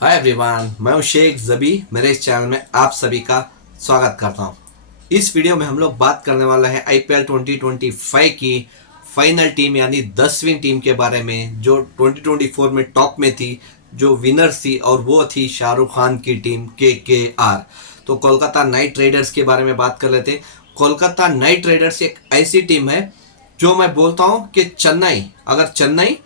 Hi everyone, मैं हूं शेख जबी। मेरे इस चैनल में आप सभी का स्वागत करता हूं। इस वीडियो में हम लोग बात करने वाला है आईपीएल 2025 की फाइनल टीम यानी 10वीं टीम के बारे में, जो 2024 में टॉप में थी, जो विनर्स थी, और वो थी शाहरुख खान की टीम केकेआर। तो कोलकाता नाइट राइडर्स के बारे में बात कर लेते हैं। कोलकाता नाइट राइडर्स एक ऐसी टीम है जो मैं बोलता हूं कि चेन्नई,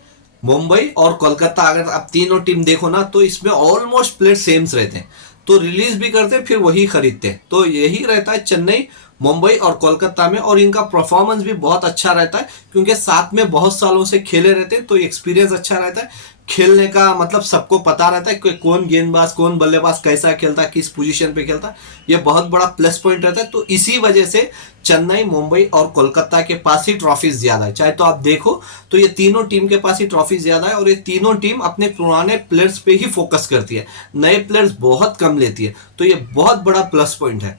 मुंबई और कोलकाता, अगर आप तीनों टीम देखो ना, तो इसमें ऑलमोस्ट प्लेयर सेम्स रहते हैं। तो रिलीज भी करते हैं फिर वही खरीदते हैं। तो यही रहता है चेन्नई, मुंबई और कोलकाता में। और इनका परफॉर्मेंस भी बहुत अच्छा रहता है क्योंकि साथ में बहुत सालों से खेले रहते हैं, तो एक्सपीरियंस अच्छा रहता है। खेलने का मतलब सबको पता रहता है कि कौन गेंदबाज कौन बल्लेबाज कैसा खेलता है, किस पोजीशन पे खेलता है। ये बहुत बड़ा प्लस पॉइंट रहता है। तो इसी वजह से चेन्नई, मुंबई और कोलकाता के पास ही ट्रॉफीज ज्यादा है। चाहे तो आप देखो तो ये तीनों टीम के पास ही ट्रॉफी ज्यादा है, और ये तीनों टीम अपने पुराने प्लेयर्स पे ही फोकस करती है, नए प्लेयर्स बहुत कम लेती है। तो ये बहुत बड़ा प्लस पॉइंट है।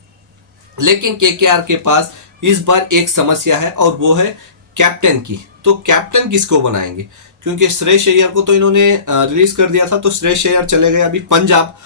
लेकिन केकेआर के पास इस बार एक समस्या है, और वो है कैप्टन की। तो कैप्टन किसको बनाएंगे? क्योंकि श्रेयस अय्यर को तो इन्होंने रिलीज कर दिया था, तो श्रेयस अय्यर चले गए अभी पंजाब।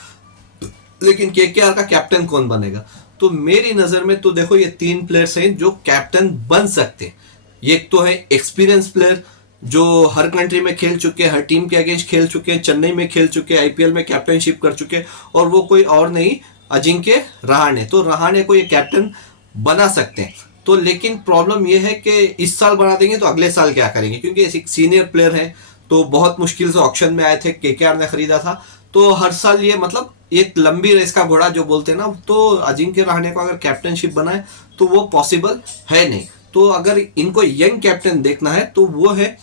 लेकिन केकेआर का कैप्टन कौन बनेगा? तो मेरी नजर में तो देखो, ये तीन प्लेयर्स हैं जो कैप्टन बन सकते हैं। एक तो है एक्सपीरियंस प्लेयर जो हर कंट्री में खेल चुके हैं, हर टीम के अगेंस्ट खेल चुके हैं, चेन्नई में खेल चुके हैं, आईपीएल में कैप्टनशिप कर चुके हैं, और वो कोई और नहीं, अजिंक्य रहाणे। तो रहाणे को ये कैप्टन बना सकते हैं। तो लेकिन प्रॉब्लम ये है कि इस साल बना देंगे तो अगले साल क्या करेंगे? क्योंकि एक सीनियर प्लेयर है, तो बहुत मुश्किल से ऑक्शन में आए थे, केकेआर ने खरीदा था। तो हर साल ये मतलब एक लंबी रेस का घोड़ा जो बोलते हैं ना, तो अजिंक्य रहाणे को अगर कैप्टनशिप बनाए तो वो पॉसिबल है नहीं। तो अगर इनको यंग कैप्टन देखना है तो वो है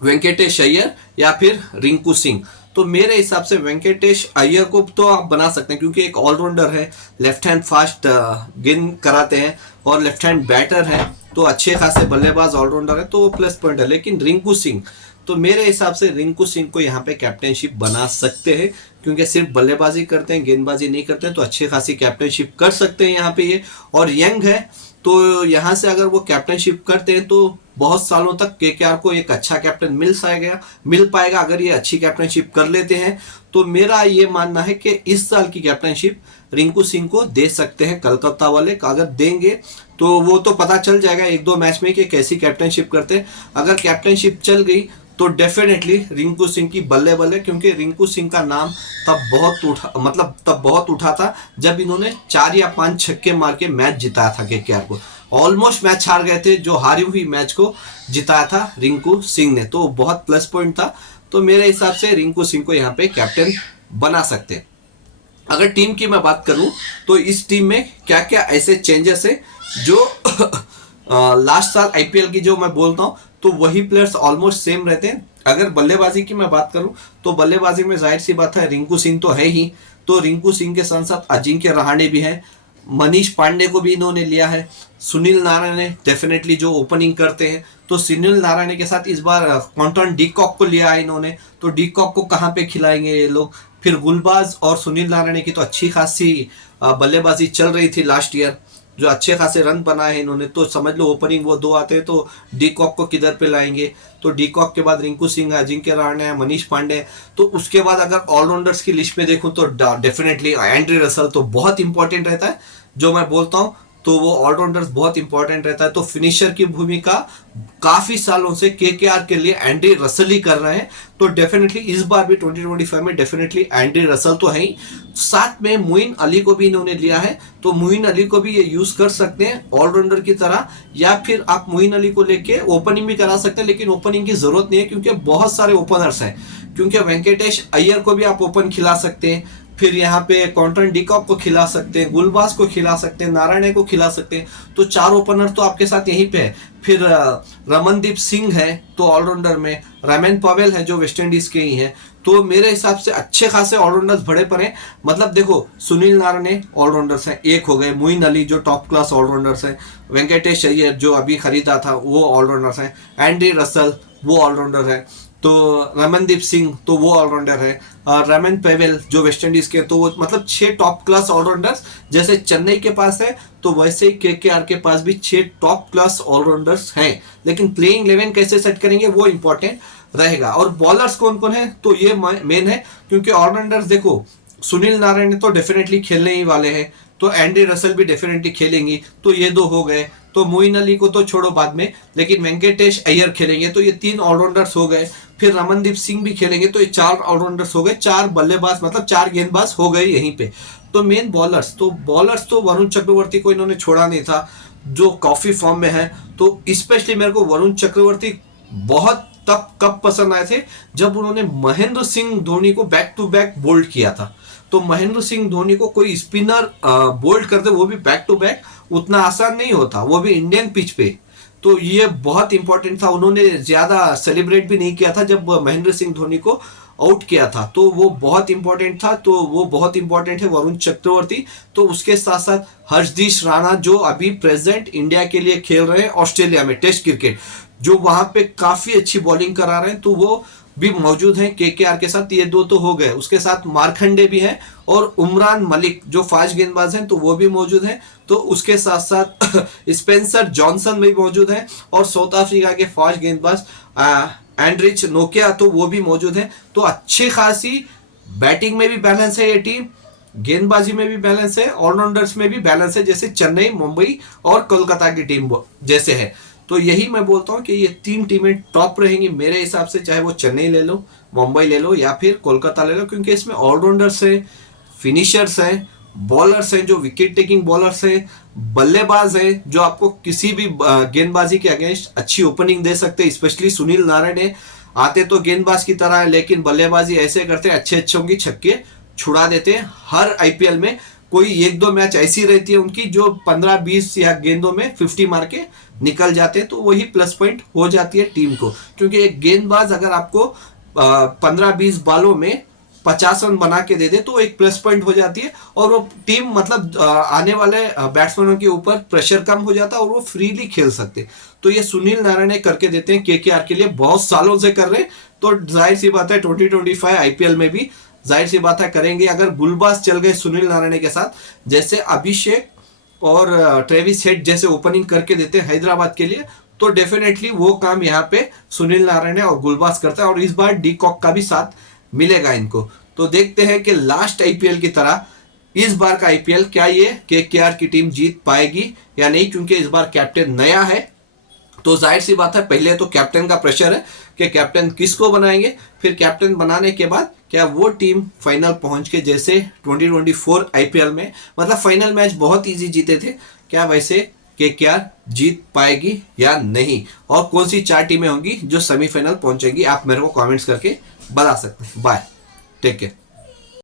वेंकटेश अय्यर या फिर रिंकू सिंह। तो मेरे हिसाब से वेंकटेश अय्यर को तो आप बना सकते हैं क्योंकि एक ऑलराउंडर है, लेफ्ट हैंड फास्ट गेंद कराते हैं और लेफ्ट हैंड बैटर है, तो अच्छे खासे बल्लेबाज ऑलराउंडर है, तो वो प्लस पॉइंट है। लेकिन रिंकू सिंह, तो मेरे हिसाब से रिंकू सिंह को यहाँ पे कैप्टनशिप बना सकते हैं क्योंकि सिर्फ बल्लेबाजी करते हैं, गेंदबाजी नहीं करते हैं, तो अच्छी खासी कैप्टनशिप कर सकते हैं यहाँ पे ये। और यंग है, तो यहाँ से अगर वो कैप्टनशिप करते हैं तो बहुत सालों तक केकेआर को एक अच्छा कैप्टन मिल पाएगा अगर ये अच्छी कैप्टनशिप कर लेते हैं। तो मेरा ये मानना है कि इस साल की कैप्टनशिप रिंकू सिंह को दे सकते हैं कलकत्ता वाले। अगर देंगे तो वो तो पता चल जाएगा एक दो मैच में कि कैसी कैप्टनशिप करते हैं। अगर कैप्टनशिप चल गई तो डेफिनेटली रिंकू सिंह की बल्ले बल्ले, क्योंकि रिंकू सिंह का नाम तब बहुत उठा था जब इन्होंने 4 या 5 छक्के मार के मैच जिताया था केकेआर को। ऑलमोस्ट मैच हार गए थे, जो हारी हुई मैच को जिताया था रिंकू सिंह ने, तो बहुत प्लस पॉइंट था। तो मेरे हिसाब से रिंकू सिंह को यहाँ पे कैप्टन बना सकते हैं। अगर टीम की मैं बात करूं तो इस टीम में क्या क्या ऐसे चेंजेस है जो लास्ट साल आईपीएल की जो मैं बोलता हूं, तो वही प्लेयर्स ऑलमोस्ट सेम रहते हैं। अगर बल्लेबाजी की मैं बात करूं तो बल्लेबाजी में जाहिर सी बात है रिंकू सिंह तो है ही, तो रिंकू सिंह के साथ साथ अजिंक्य रहाणे भी है, मनीष पांडे को भी इन्होंने लिया है, सुनील नारायण ने डेफिनेटली जो ओपनिंग करते हैं, तो सुनील नारायण के साथ इस बार क्वांटन डिकॉक को लिया है इन्होंने। तो डिकॉक को कहाँ पे खिलाएंगे ये लोग? फिर गुलबाज और सुनील नारायण की तो अच्छी खासी बल्लेबाजी चल रही थी लास्ट ईयर, जो अच्छे खासे रन बनाए हैं इन्होंने। तो समझ लो ओपनिंग वो दो आते हैं, तो डीकॉक को किधर पे लाएंगे? तो डीकॉक के बाद रिंकू सिंह, अजिंक्य रहाणे है, मनीष पांडे। तो उसके बाद अगर ऑलराउंडर्स की लिस्ट में देखूं तो डेफिनेटली एंड्रे रसल तो बहुत इंपॉर्टेंट रहता है, जो मैं बोलता हूं, तो वो ऑलराउंडर्स बहुत इंपॉर्टेंट रहता है। तो फिनिशर की भूमिका काफी सालों से केकेआर के लिए एंड्रे रसल ही कर रहे हैं, तो डेफिनेटली इस बार भी 2025 में डेफिनेटली एंड्रे रसल तो है ही। साथ में मोइन अली को भी इन्होंने लिया है, तो मोइन अली को भी ये यूज कर सकते हैं ऑलराउंडर की तरह, या फिर आप मोइन अली को लेके ओपनिंग भी करा सकते हैं। लेकिन ओपनिंग की जरूरत नहीं है क्योंकि बहुत सारे ओपनर्स हैं, क्योंकि वेंकटेश अय्यर को भी आप ओपन खिला सकते हैं, फिर यहाँ पे कॉन्टन डिकॉक को खिला सकते हैं, गुलबाज को खिला सकते हैं, नारायण को खिला सकते हैं। तो 4 ओपनर तो आपके साथ यहीं पे है। फिर रमनदीप सिंह है तो ऑलराउंडर में, रेमन पवेल है जो वेस्ट इंडीज के ही हैं। तो मेरे हिसाब से अच्छे खासे ऑलराउंडर्स भरे पड़े हैं। मतलब देखो, सुनील नारायण ऑलराउंडर्स हैं, एक हो गए, मोइन अली जो टॉप क्लास ऑलराउंडर्स हैं, वेंकटेश अय्यर जो अभी खरीदा था वो ऑलराउंडर्स हैं, एंड्रे रसल वो ऑलराउंडर है, तो रमनदीप सिंह तो वो ऑलराउंडर है, रेमन पेवेल जो वेस्ट इंडीज के, तो वो मतलब 6 टॉप क्लास ऑलराउंडर्स जैसे चेन्नई के पास है, तो वैसे ही केकेआर के पास भी 6 टॉप क्लास ऑलराउंडर्स हैं। लेकिन प्लेइंग 11 कैसे सेट करेंगे वो इंपॉर्टेंट। रहेगा। और बॉलर्स कौन कौन है, तो ये मेन है, क्योंकि ऑलराउंडर्स देखो सुनील नारायण तो डेफिनेटली खेलने ही वाले हैं, तो एंडी रसल भी डेफिनेटली खेलेंगी, तो ये दो हो गए। तो मोइन अली को तो छोड़ो बाद में, लेकिन वेंकटेश अय्यर खेलेंगे, तो ये 3 ऑलराउंडर्स हो गए। फिर रमनदीप सिंह भी खेलेंगे, तो ये 4 ऑलराउंडर्स हो गए, 4 बल्लेबाज मतलब 4 गेंदबाज हो गए यहीं पे। तो मेन बॉलर्स तो वरुण चक्रवर्ती को इन्होंने छोड़ा नहीं था, जो काफी फॉर्म में है। तो स्पेशली मेरे को वरुण चक्रवर्ती बहुत तब कब पसंद आए थे, जब उन्होंने महेंद्र सिंह धोनी को बैक टू बैक बोल्ड किया था। तो महेंद्र सिंह धोनी को कोई स्पिनर बोल्ड करते, वो भी बैक टू बैक, उतना आसान नहीं होता, वो भी इंडियन पिच पे। तो ये बहुत इंपॉर्टेंट था। उन्होंने ज्यादा सेलिब्रेट भी नहीं किया था जब महेंद्र सिंह धोनी को आउट किया था, तो वो बहुत इंपॉर्टेंट था। तो वो बहुत इंपॉर्टेंट है वरुण चक्रवर्ती। तो उसके साथ साथ हर्षदीप राणा, जो अभी प्रेजेंट इंडिया के लिए खेल रहे हैं ऑस्ट्रेलिया में टेस्ट क्रिकेट, जो वहां पे काफी अच्छी बॉलिंग करा रहे हैं, तो वो भी मौजूद हैं केकेआर के साथ। ये 2 तो हो गए, उसके साथ मार्कंडे भी हैं, और उमरान मलिक जो फास्ट गेंदबाज हैं, तो वो भी मौजूद हैं। तो उसके साथ साथ स्पेंसर जॉनसन भी मौजूद हैं, और साउथ अफ्रीका के फास्ट गेंदबाज एंड्रिच नोकिया, तो वो भी मौजूद हैं। तो अच्छी खासी बैटिंग में भी बैलेंस है ये टीम, गेंदबाजी में भी बैलेंस है, ऑलराउंडर्स में भी बैलेंस है, जैसे चेन्नई, मुंबई और कोलकाता की टीम जैसे है। तो यही मैं बोलता हूँ कि ये 3 टीमें टॉप रहेंगी मेरे हिसाब से, चाहे वो चेन्नई ले लो, मुंबई ले लो या फिर कोलकाता ले लो, क्योंकि इसमें ऑलराउंडर्स हैं, फिनिशर्स हैं, बॉलर्स हैं जो विकेट टेकिंग बॉलर्स हैं, बल्लेबाज हैं जो आपको किसी भी गेंदबाजी के अगेंस्ट अच्छी ओपनिंग दे सकते हैं। स्पेशली सुनील नारायण है, आते तो गेंदबाज की तरह है, लेकिन बल्लेबाजी ऐसे करते हैं, अच्छे अच्छों की छक्के छुड़ा देते हैं। हर आईपीएल में कोई 1-2 मैच ऐसी रहती है उनकी, जो 15-20 या गेंदों में 50 मार के निकल जाते हैं, तो वही प्लस पॉइंट हो जाती है टीम को। क्योंकि एक गेंदबाज अगर आपको 15-20 बालों में 50 रन बना के दे दे, तो एक प्लस पॉइंट हो जाती है, और वो टीम मतलब आने वाले बैट्समैनों के ऊपर प्रेशर कम हो जाता है, और वो फ्रीली खेल सकते। तो ये सुनील नारायण करके देते हैं केकेआर के लिए, बहुत सालों से कर रहे हैं। तो जाहिर सी बात है 2025 आईपीएल में भी जाहिर सी बात है करेंगे। अगर गुलबाज चल गए सुनील नारायण के साथ, जैसे अभिषेक और ट्रेविस हेड जैसे ओपनिंग करके देते हैं हैदराबाद के लिए, तो डेफिनेटली वो काम यहाँ पे सुनील नारायण और गुलबाज करता है, और इस बार डी कॉक का भी साथ मिलेगा इनको। तो देखते हैं कि लास्ट आईपीएल की तरह इस बार का आईपीएल क्या ये केकेआर की टीम जीत पाएगी या नहीं, क्योंकि इस बार कैप्टन नया है। तो जाहिर सी बात है पहले तो कैप्टन का प्रेशर है कि कैप्टन किसको बनाएंगे, फिर कैप्टन बनाने के बाद क्या वो टीम फाइनल पहुंच के, जैसे 2024 आईपीएल में मतलब फाइनल मैच बहुत इजी जीते थे, क्या वैसे केकेआर जीत पाएगी या नहीं, और कौन सी 4 टीमें होंगी जो सेमीफाइनल पहुंचेंगी, आप मेरे को कमेंट्स करके बता सकते हैं। Bye, take care.